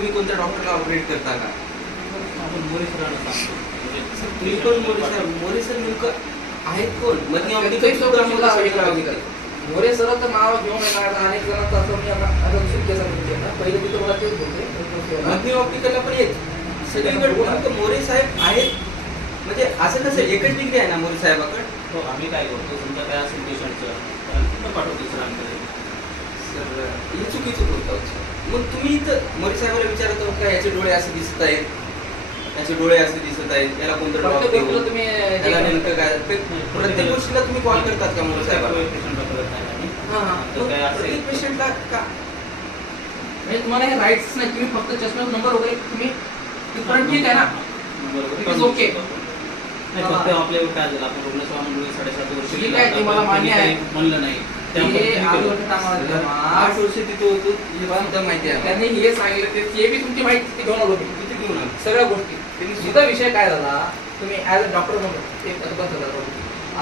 तुम्ही कोणत्या डॉक्टरला ऑपरेट करता का? आपण मोरे सरांना सांगतो. म्हणजे तुम्ही पण मोरे सर मोरे सर नेमकं आहेत कोण? सुद्धा मोरे सर तर नाव घेऊन येणार अनेक जण असं मी आता आता दुसरी केस आहे ना पहिले मी तुम्हाला तेच बोलते ऑप्टिकलला पण येत. सगळीकडे नेमकं मोरे साहेब आहेत. म्हणजे असं कसं? एकच डिग्री आहे ना मोरे साहेबाकडे? हो आम्ही काय करतो? समजा काय असेल पेशंटचं तर कुठं पाठवतो सरांकडे सर हे चुकीचं बोलतात मग तुम्ही इथं मोरे साहेबाला विचारत आहोत का याचे डोळे असे दिसत आहेत? याचे डोळे असे दिसत आहेत? याला कोणतं डॉक्टर हे. नेमकं काय? प्रत्येक गोष्टीला तुम्ही कॉल करतात का तर काय असेल प्रत्येक पेशंटला का? म्हणजे तुम्हाला हे राईट्स नाही तुम्ही फक्त चष्म्याचा नंबर वगैरे तुम्ही तिथपर्यंत ठीक आहे ना? okay. नाही फक्त आपल्यावर काय झालं? आपण रुग्णसेवा मंडळी साडेसात वर्ष ठीक आहे, ते मला मान्य आहे. म्हणलं नाही. आठ. वर्ष तिथे होतो हे सुद्धा माहिती आहे. त्यांनी हे सांगितलं ते बी तुमची माहिती तिथे घेऊन आलो किती घेऊन? सगळ्या गोष्टी तिथं विषय काय झाला तुम्ही ऍज अ डॉक्टर म्हणून एक झाला